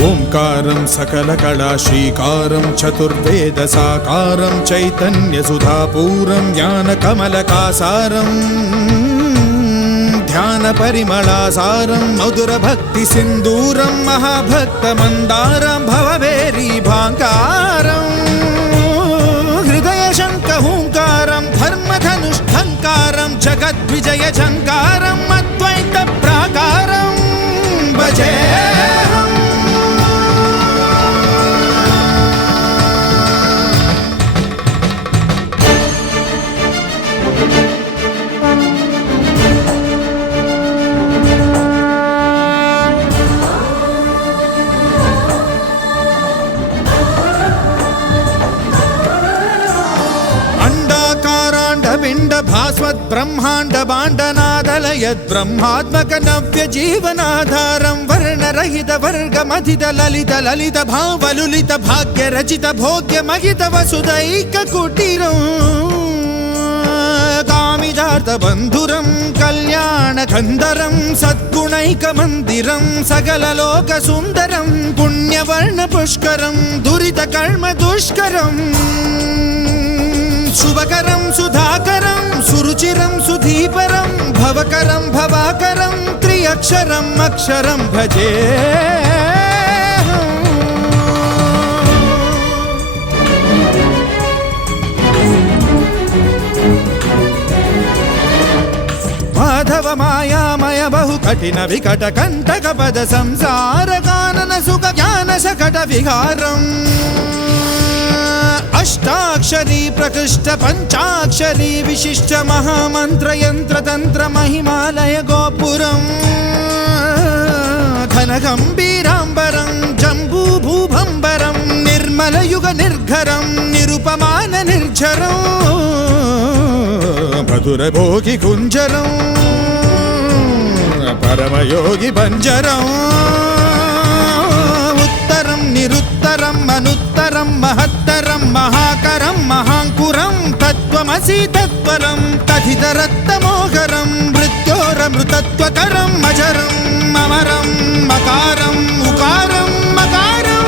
ఓంకారం సకల కళా శ్రీకారం చతుర్వేద సాకారం చైతన్య సుధాపూరం జ్ఞాన కమలకాసారం ధ్యాన పరిమళాసారం మధుర భక్తి సింధూరం మహాభక్త మందారం భవభేరీ భాంకారం హృదయ శంఖ హూంకారం ధర్మధనుష్ఠంకారం జగద్విజయ ఝంకారం అద్వైత ప్రాకారం భజే పిండ భాస్వత్ బ్రహ్మాండ బాండనాదలయద్ బ్రహ్మాత్మక నవ్య జీవనాధారం వర్ణరహిత వర్గమధిత లలిత లలిత భావలులిత భాగ్య రచిత భోగ్య మహిత వసుదైక కుటీరం కామిదార్థ బంధురం కళ్యాణ కందరం సద్గుణైక మందిరం సకల లోక సుందరం పుణ్యవర్ణ పుష్కరం దురిత కర్మ దుష్కరం శుభకరం సుధాకరం సురుచిరం సుధీపరం భవకరం భవాకరం త్రియక్షరం అక్షరం భజే మాధవ మాయామయ బహు కఠిన వికట కంటక పద సంసార కానన సుఖ జ్ఞాన సకట విహారం అష్టాక్షరీ ప్రకృష్ట పంచాక్షరీ విశిష్ట మహామంత్ర యంత్ర తంత్ర మహిమాలయ గోపురం ఘన గంభీరాంబరం జంబూ భూభంబరం నిర్మల యుగ నిర్ఘరం నిరుపమాన నిర్ఝరం మధుర భోగి కుంజరం పరమయోగి బంజరం ఉత్తరం నిరుత్తరం అనుత్తరం మహత్తరం మహాకరం మహాంకురం తత్వమసి తత్వరం తథితరత్తమోహరం మృత్యోరమృతత్వకరం అజరం అమరం మకారం ఉకారం మకారం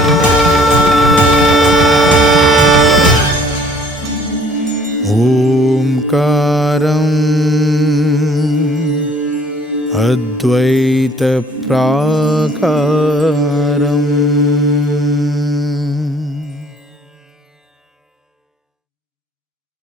ఓంకారం అద్వైత ప్రాకారం